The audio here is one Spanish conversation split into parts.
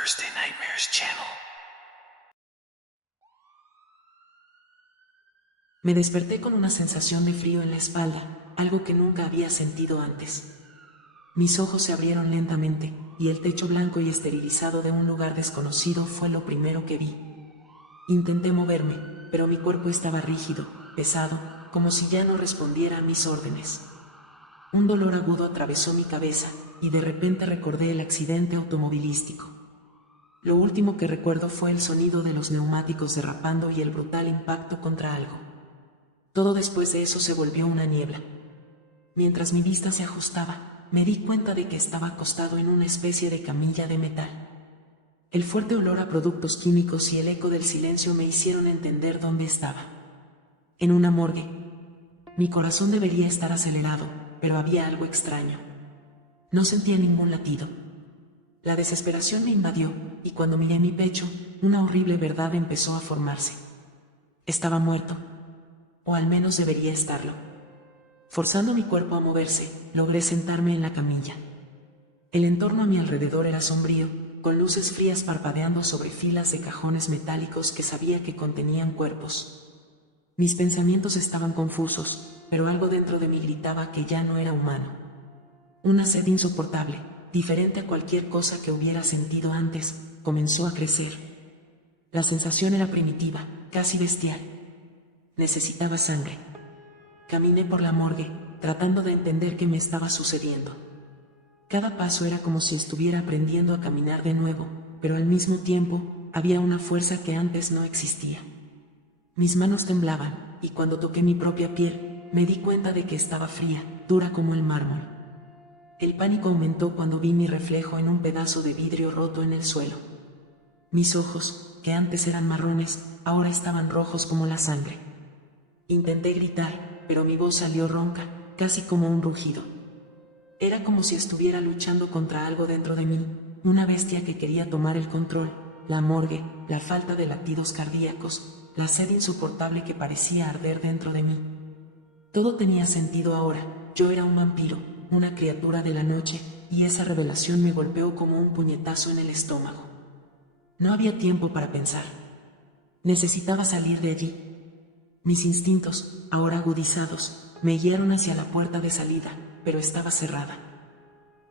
Thursday Nightmares Channel. Me desperté con una sensación de frío en la espalda, algo que nunca había sentido antes. Mis ojos se abrieron lentamente, y el techo blanco y esterilizado de un lugar desconocido fue lo primero que vi. Intenté moverme, pero mi cuerpo estaba rígido, pesado, como si ya no respondiera a mis órdenes. Un dolor agudo atravesó mi cabeza, y de repente recordé el accidente automovilístico. Lo último que recuerdo fue el sonido de los neumáticos derrapando y el brutal impacto contra algo. Todo después de eso se volvió una niebla. Mientras mi vista se ajustaba, me di cuenta de que estaba acostado en una especie de camilla de metal. El fuerte olor a productos químicos y el eco del silencio me hicieron entender dónde estaba. En una morgue. Mi corazón debería estar acelerado, pero había algo extraño. No sentía ningún latido. La desesperación me invadió, y cuando miré mi pecho, una horrible verdad empezó a formarse. Estaba muerto. O al menos debería estarlo. Forzando mi cuerpo a moverse, logré sentarme en la camilla. El entorno a mi alrededor era sombrío, con luces frías parpadeando sobre filas de cajones metálicos que sabía que contenían cuerpos. Mis pensamientos estaban confusos, pero algo dentro de mí gritaba que ya no era humano. Una sed insoportable, diferente a cualquier cosa que hubiera sentido antes, comenzó a crecer. La sensación era primitiva, casi bestial. Necesitaba sangre. Caminé por la morgue, tratando de entender qué me estaba sucediendo. Cada paso era como si estuviera aprendiendo a caminar de nuevo, pero al mismo tiempo, había una fuerza que antes no existía. Mis manos temblaban, y cuando toqué mi propia piel, me di cuenta de que estaba fría, dura como el mármol. El pánico aumentó cuando vi mi reflejo en un pedazo de vidrio roto en el suelo. Mis ojos, que antes eran marrones, ahora estaban rojos como la sangre. Intenté gritar, pero mi voz salió ronca, casi como un rugido. Era como si estuviera luchando contra algo dentro de mí, una bestia que quería tomar el control, la morgue, la falta de latidos cardíacos, la sed insoportable que parecía arder dentro de mí. Todo tenía sentido ahora. Yo era un vampiro, una criatura de la noche, y esa revelación me golpeó como un puñetazo en el estómago. No había tiempo para pensar. Necesitaba salir de allí. Mis instintos, ahora agudizados, me guiaron hacia la puerta de salida, pero estaba cerrada.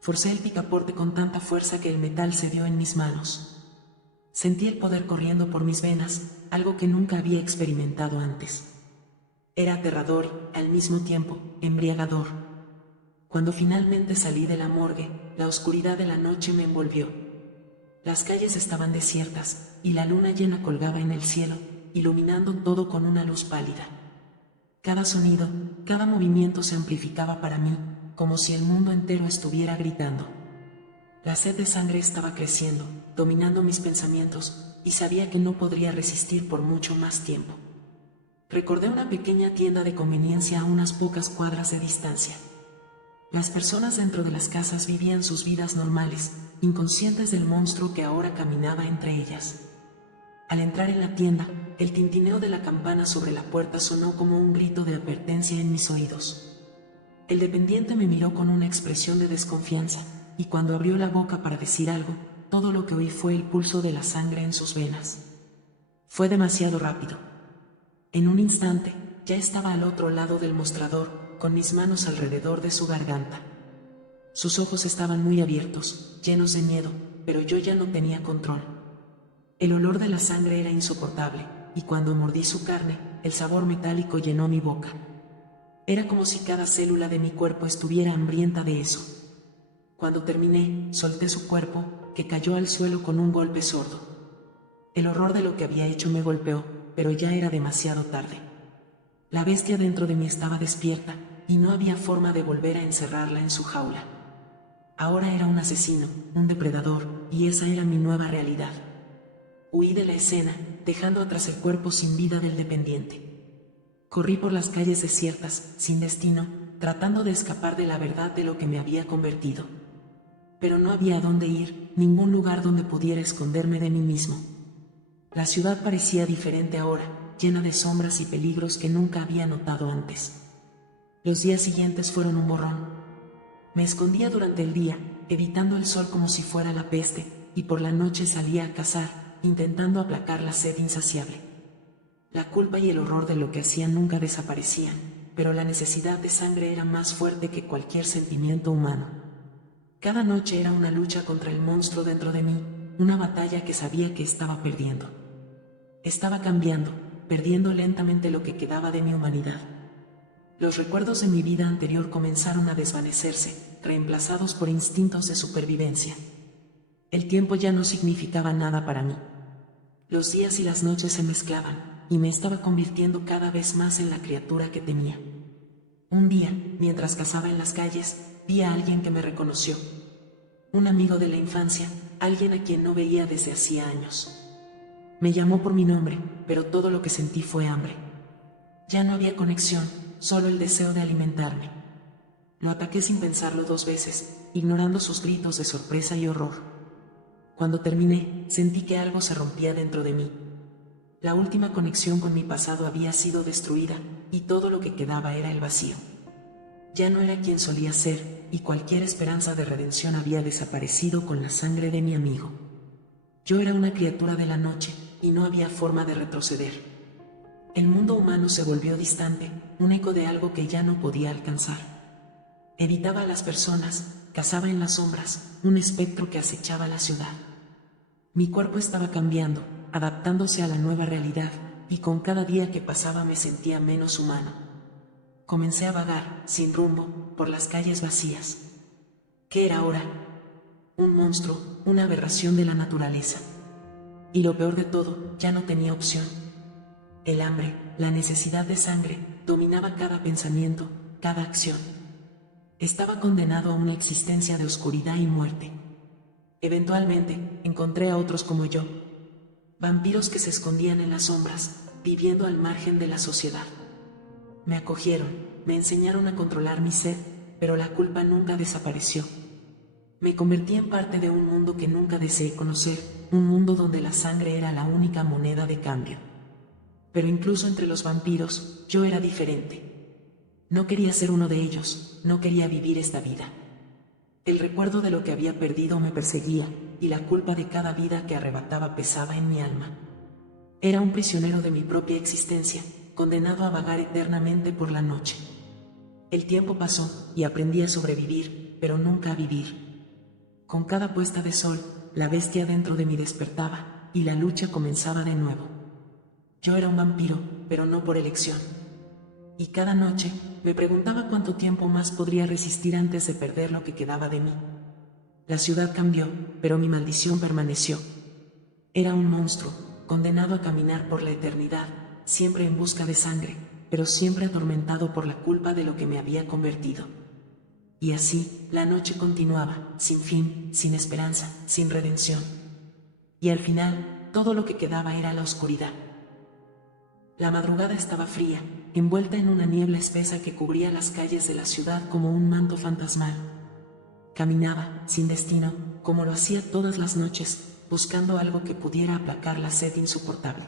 Forcé el picaporte con tanta fuerza que el metal cedió en mis manos. Sentí el poder corriendo por mis venas, algo que nunca había experimentado antes. Era aterrador, al mismo tiempo, embriagador. Cuando finalmente salí de la morgue, la oscuridad de la noche me envolvió. Las calles estaban desiertas, y la luna llena colgaba en el cielo, iluminando todo con una luz pálida. Cada sonido, cada movimiento se amplificaba para mí, como si el mundo entero estuviera gritando. La sed de sangre estaba creciendo, dominando mis pensamientos, y sabía que no podría resistir por mucho más tiempo. Recordé una pequeña tienda de conveniencia a unas pocas cuadras de distancia. Las personas dentro de las casas vivían sus vidas normales, inconscientes del monstruo que ahora caminaba entre ellas. Al entrar en la tienda, el tintineo de la campana sobre la puerta sonó como un grito de advertencia en mis oídos. El dependiente me miró con una expresión de desconfianza, y cuando abrió la boca para decir algo, todo lo que oí fue el pulso de la sangre en sus venas. Fue demasiado rápido. En un instante, ya estaba al otro lado del mostrador, con mis manos alrededor de su garganta. Sus ojos estaban muy abiertos, llenos de miedo, pero yo ya no tenía control. El olor de la sangre era insoportable, y cuando mordí su carne, el sabor metálico llenó mi boca. Era como si cada célula de mi cuerpo estuviera hambrienta de eso. Cuando terminé, solté su cuerpo, que cayó al suelo con un golpe sordo. El horror de lo que había hecho me golpeó, pero ya era demasiado tarde. La bestia dentro de mí estaba despierta, y no había forma de volver a encerrarla en su jaula. Ahora era un asesino, un depredador, y esa era mi nueva realidad. Huí de la escena, dejando atrás el cuerpo sin vida del dependiente. Corrí por las calles desiertas, sin destino, tratando de escapar de la verdad de lo que me había convertido. Pero no había a dónde ir, ningún lugar donde pudiera esconderme de mí mismo. La ciudad parecía diferente ahora, llena de sombras y peligros que nunca había notado antes. Los días siguientes fueron un borrón. Me escondía durante el día, evitando el sol como si fuera la peste, y por la noche salía a cazar, intentando aplacar la sed insaciable. La culpa y el horror de lo que hacía nunca desaparecían, pero la necesidad de sangre era más fuerte que cualquier sentimiento humano. Cada noche era una lucha contra el monstruo dentro de mí, una batalla que sabía que estaba perdiendo. Estaba cambiando, perdiendo lentamente lo que quedaba de mi humanidad. Los recuerdos de mi vida anterior comenzaron a desvanecerse, reemplazados por instintos de supervivencia. El tiempo ya no significaba nada para mí. Los días y las noches se mezclaban, y me estaba convirtiendo cada vez más en la criatura que temía. Un día, mientras cazaba en las calles, vi a alguien que me reconoció. Un amigo de la infancia, alguien a quien no veía desde hacía años. Me llamó por mi nombre, pero todo lo que sentí fue hambre. Ya no había conexión, solo el deseo de alimentarme. Lo ataqué sin pensarlo 2 veces, ignorando sus gritos de sorpresa y horror. Cuando terminé, sentí que algo se rompía dentro de mí. La última conexión con mi pasado había sido destruida, y todo lo que quedaba era el vacío. Ya no era quien solía ser, y cualquier esperanza de redención había desaparecido con la sangre de mi amigo. Yo era una criatura de la noche, y no había forma de retroceder. El mundo humano se volvió distante, un eco de algo que ya no podía alcanzar. Evitaba a las personas, cazaba en las sombras, un espectro que acechaba la ciudad. Mi cuerpo estaba cambiando, adaptándose a la nueva realidad, y con cada día que pasaba me sentía menos humano. Comencé a vagar, sin rumbo, por las calles vacías. ¿Qué era ahora? Un monstruo, una aberración de la naturaleza. Y lo peor de todo, ya no tenía opción. El hambre, la necesidad de sangre, dominaba cada pensamiento, cada acción. Estaba condenado a una existencia de oscuridad y muerte. Eventualmente, encontré a otros como yo, vampiros que se escondían en las sombras, viviendo al margen de la sociedad. Me acogieron, me enseñaron a controlar mi sed, pero la culpa nunca desapareció. Me convertí en parte de un mundo que nunca deseé conocer, un mundo donde la sangre era la única moneda de cambio. Pero incluso entre los vampiros, yo era diferente. No quería ser uno de ellos, no quería vivir esta vida. El recuerdo de lo que había perdido me perseguía, y la culpa de cada vida que arrebataba pesaba en mi alma. Era un prisionero de mi propia existencia, condenado a vagar eternamente por la noche. El tiempo pasó, y aprendí a sobrevivir, pero nunca a vivir. Con cada puesta de sol, la bestia dentro de mí despertaba, y la lucha comenzaba de nuevo. Yo era un vampiro, pero no por elección. Y cada noche, me preguntaba cuánto tiempo más podría resistir antes de perder lo que quedaba de mí. La ciudad cambió, pero mi maldición permaneció. Era un monstruo, condenado a caminar por la eternidad, siempre en busca de sangre, pero siempre atormentado por la culpa de lo que me había convertido. Y así, la noche continuaba, sin fin, sin esperanza, sin redención. Y al final, todo lo que quedaba era la oscuridad. La madrugada estaba fría, envuelta en una niebla espesa que cubría las calles de la ciudad como un manto fantasmal. Caminaba, sin destino, como lo hacía todas las noches, buscando algo que pudiera aplacar la sed insoportable.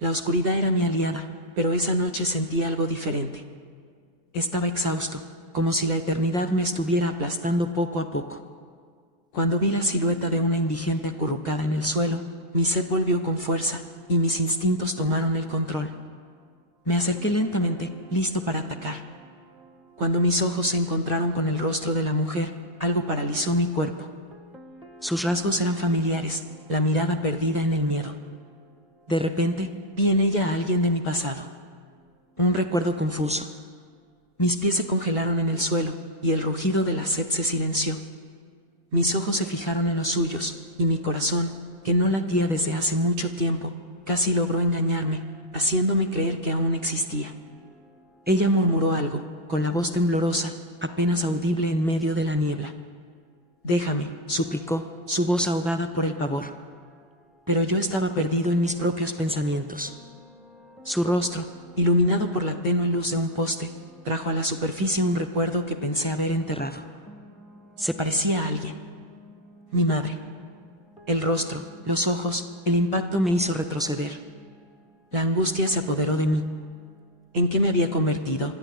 La oscuridad era mi aliada, pero esa noche sentí algo diferente. Estaba exhausto, como si la eternidad me estuviera aplastando poco a poco. Cuando vi la silueta de una indigente acurrucada en el suelo, mi sed volvió con fuerza, y mis instintos tomaron el control. Me acerqué lentamente, listo para atacar. Cuando mis ojos se encontraron con el rostro de la mujer, algo paralizó mi cuerpo. Sus rasgos eran familiares, la mirada perdida en el miedo. De repente, vi en ella a alguien de mi pasado. Un recuerdo confuso. Mis pies se congelaron en el suelo, y el rugido de la sed se silenció. Mis ojos se fijaron en los suyos, y mi corazón, que no latía desde hace mucho tiempo, casi logró engañarme, haciéndome creer que aún existía. Ella murmuró algo, con la voz temblorosa, apenas audible en medio de la niebla. «Déjame», suplicó, su voz ahogada por el pavor. Pero yo estaba perdido en mis propios pensamientos. Su rostro, iluminado por la tenue luz de un poste, trajo a la superficie un recuerdo que pensé haber enterrado. Se parecía a alguien. Mi madre. El rostro, los ojos, el impacto me hizo retroceder. La angustia se apoderó de mí. ¿En qué me había convertido?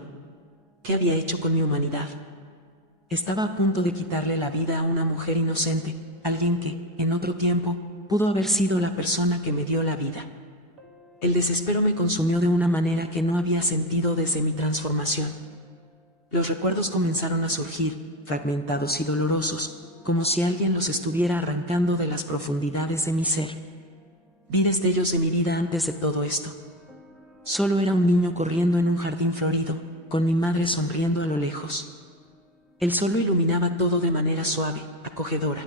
¿Qué había hecho con mi humanidad? Estaba a punto de quitarle la vida a una mujer inocente, alguien que, en otro tiempo, pudo haber sido la persona que me dio la vida. El desespero me consumió de una manera que no había sentido desde mi transformación. Los recuerdos comenzaron a surgir, fragmentados y dolorosos, como si alguien los estuviera arrancando de las profundidades de mi ser. Vi destellos de mi vida antes de todo esto. Solo era un niño corriendo en un jardín florido, con mi madre sonriendo a lo lejos. El sol lo iluminaba todo de manera suave, acogedora.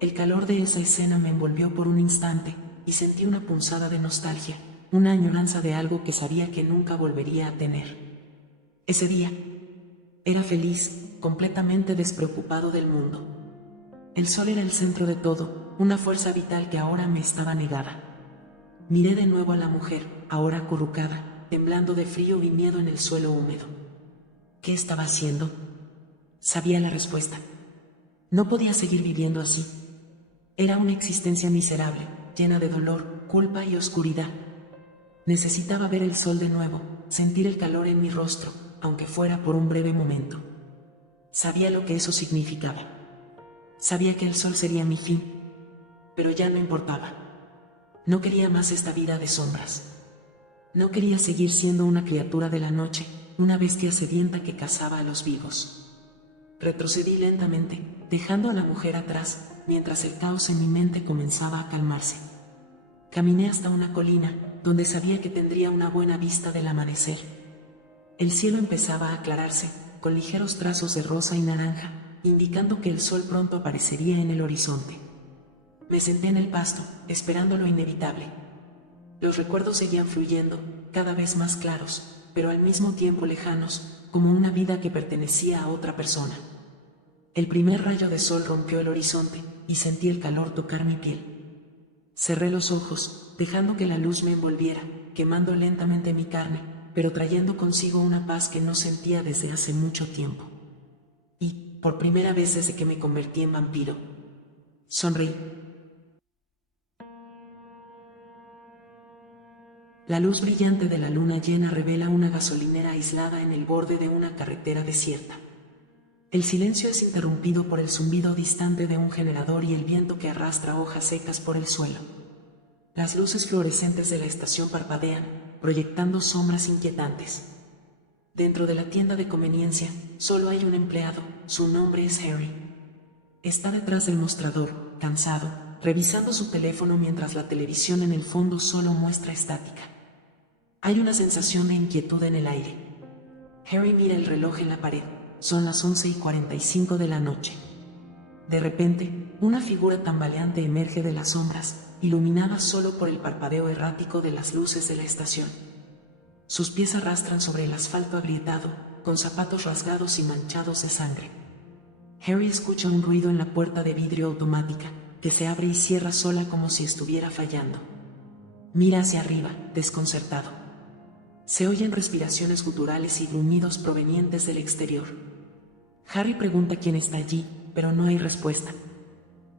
El calor de esa escena me envolvió por un instante, y sentí una punzada de nostalgia, una añoranza de algo que sabía que nunca volvería a tener. Ese día, era feliz, completamente despreocupado del mundo. El sol era el centro de todo, una fuerza vital que ahora me estaba negada. Miré de nuevo a la mujer, ahora acurrucada, temblando de frío y miedo en el suelo húmedo. ¿Qué estaba haciendo? Sabía la respuesta. No podía seguir viviendo así. Era una existencia miserable, llena de dolor, culpa y oscuridad. Necesitaba ver el sol de nuevo, sentir el calor en mi rostro, aunque fuera por un breve momento. Sabía lo que eso significaba. Sabía que el sol sería mi fin, pero ya no importaba. No quería más esta vida de sombras. No quería seguir siendo una criatura de la noche, una bestia sedienta que cazaba a los vivos. Retrocedí lentamente, dejando a la mujer atrás, mientras el caos en mi mente comenzaba a calmarse. Caminé hasta una colina, donde sabía que tendría una buena vista del amanecer. El cielo empezaba a aclararse, con ligeros trazos de rosa y naranja, indicando que el sol pronto aparecería en el horizonte. Me senté en el pasto, esperando lo inevitable. Los recuerdos seguían fluyendo, cada vez más claros, pero al mismo tiempo lejanos, como una vida que pertenecía a otra persona. El primer rayo de sol rompió el horizonte, y sentí el calor tocar mi piel. Cerré los ojos, dejando que la luz me envolviera, quemando lentamente mi carne, pero trayendo consigo una paz que no sentía desde hace mucho tiempo. Y, por primera vez desde que me convertí en vampiro, sonreí. La luz brillante de la luna llena revela una gasolinera aislada en el borde de una carretera desierta. El silencio es interrumpido por el zumbido distante de un generador y el viento que arrastra hojas secas por el suelo. Las luces fluorescentes de la estación parpadean, proyectando sombras inquietantes. Dentro de la tienda de conveniencia, solo hay un empleado, su nombre es Harry. Está detrás del mostrador, cansado, revisando su teléfono mientras la televisión en el fondo solo muestra estática. Hay una sensación de inquietud en el aire. Harry mira el reloj en la pared. Son las 11:45 de la noche. De repente, una figura tambaleante emerge de las sombras, iluminada solo por el parpadeo errático de las luces de la estación. Sus pies arrastran sobre el asfalto agrietado, con zapatos rasgados y manchados de sangre. Harry escucha un ruido en la puerta de vidrio automática, que se abre y cierra sola como si estuviera fallando. Mira hacia arriba, desconcertado. Se oyen respiraciones guturales y gruñidos provenientes del exterior. Harry pregunta quién está allí, pero no hay respuesta.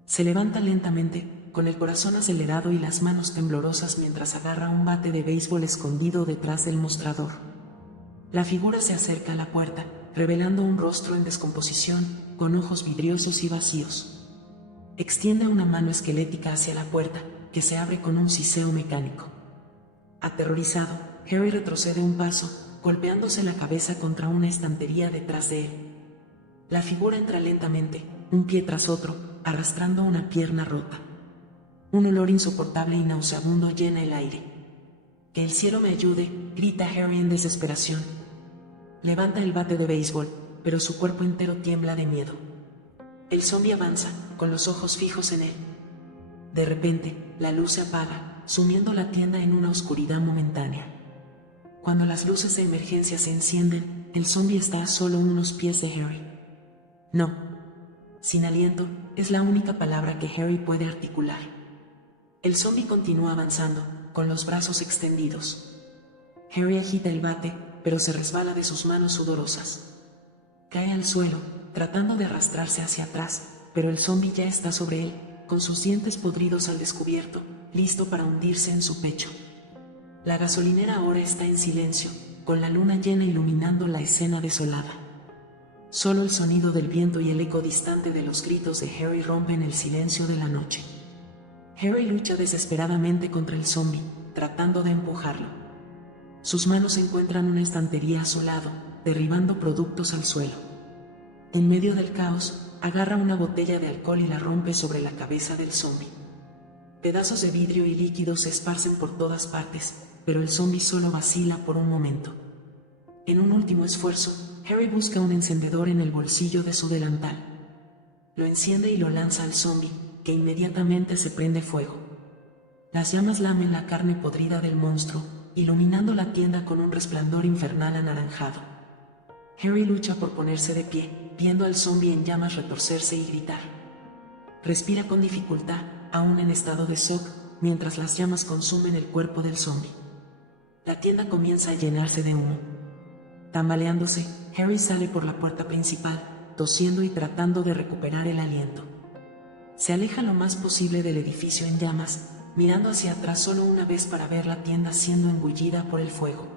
Se levanta lentamente, con el corazón acelerado y las manos temblorosas mientras agarra un bate de béisbol escondido detrás del mostrador. La figura se acerca a la puerta, revelando un rostro en descomposición, con ojos vidriosos y vacíos. Extiende una mano esquelética hacia la puerta, que se abre con un siseo mecánico. Aterrorizado, Harry retrocede un paso, golpeándose la cabeza contra una estantería detrás de él. La figura entra lentamente, un pie tras otro, arrastrando una pierna rota. Un olor insoportable y nauseabundo llena el aire. «Que el cielo me ayude», grita Harry en desesperación. Levanta el bate de béisbol, pero su cuerpo entero tiembla de miedo. El zombi avanza, con los ojos fijos en él. De repente, la luz se apaga, sumiendo la tienda en una oscuridad momentánea. Cuando las luces de emergencia se encienden, el zombi está a solo unos pies de Harry. «No». Sin aliento, es la única palabra que Harry puede articular. El zombi continúa avanzando, con los brazos extendidos. Harry agita el bate, pero se resbala de sus manos sudorosas. Cae al suelo, tratando de arrastrarse hacia atrás, pero el zombi ya está sobre él, con sus dientes podridos al descubierto, listo para hundirse en su pecho. La gasolinera ahora está en silencio, con la luna llena iluminando la escena desolada. Solo el sonido del viento y el eco distante de los gritos de Harry rompen el silencio de la noche. Harry lucha desesperadamente contra el zombie, tratando de empujarlo. Sus manos encuentran una estantería a su lado, derribando productos al suelo. En medio del caos, agarra una botella de alcohol y la rompe sobre la cabeza del zombie. Pedazos de vidrio y líquidos se esparcen por todas partes, pero el zombie solo vacila por un momento. En un último esfuerzo, Harry busca un encendedor en el bolsillo de su delantal. Lo enciende y lo lanza al zombie, que inmediatamente se prende fuego. Las llamas lamen la carne podrida del monstruo, iluminando la tienda con un resplandor infernal anaranjado. Harry lucha por ponerse de pie, viendo al zombie en llamas retorcerse y gritar. Respira con dificultad, aún en estado de shock, mientras las llamas consumen el cuerpo del zombie. La tienda comienza a llenarse de humo. Tambaleándose, Harry sale por la puerta principal, tosiendo y tratando de recuperar el aliento. Se aleja lo más posible del edificio en llamas, mirando hacia atrás solo una vez para ver la tienda siendo engullida por el fuego.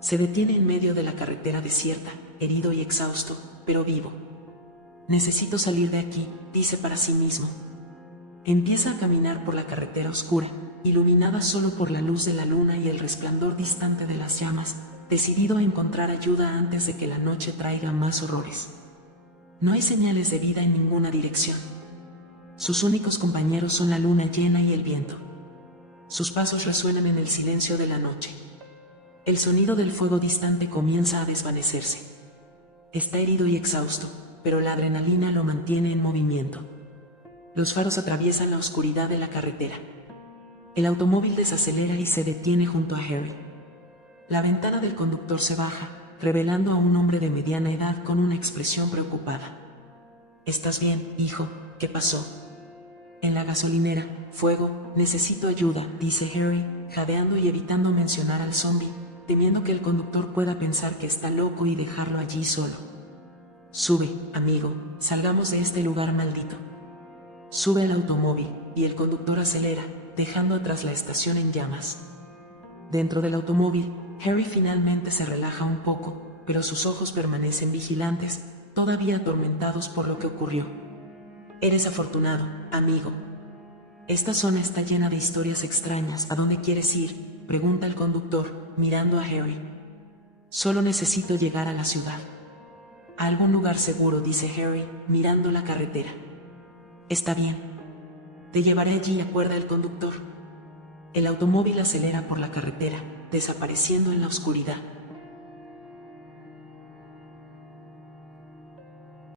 Se detiene en medio de la carretera desierta, herido y exhausto, pero vivo. Necesito salir de aquí, dice para sí mismo. Empieza a caminar por la carretera oscura, iluminada solo por la luz de la luna y el resplandor distante de las llamas, decidido a encontrar ayuda antes de que la noche traiga más horrores. No hay señales de vida en ninguna dirección. Sus únicos compañeros son la luna llena y el viento. Sus pasos resuenan en el silencio de la noche. El sonido del fuego distante comienza a desvanecerse. Está herido y exhausto, pero la adrenalina lo mantiene en movimiento. Los faros atraviesan la oscuridad de la carretera. El automóvil desacelera y se detiene junto a Harry. La ventana del conductor se baja, revelando a un hombre de mediana edad con una expresión preocupada. ¿Estás bien, hijo? ¿Qué pasó? En la gasolinera, fuego, necesito ayuda, dice Harry, jadeando y evitando mencionar al zombie, temiendo que el conductor pueda pensar que está loco y dejarlo allí solo. Sube, amigo, salgamos de este lugar maldito. Sube al automóvil, y el conductor acelera, dejando atrás la estación en llamas. Dentro del automóvil, Harry finalmente se relaja un poco, pero sus ojos permanecen vigilantes, todavía atormentados por lo que ocurrió. Eres afortunado, amigo. Esta zona está llena de historias extrañas. ¿A dónde quieres ir?, pregunta el conductor, mirando a Harry. Solo necesito llegar a la ciudad. A algún lugar seguro, dice Harry, mirando la carretera. Está bien. Te llevaré allí, acuerda el conductor. El automóvil acelera por la carretera, desapareciendo en la oscuridad.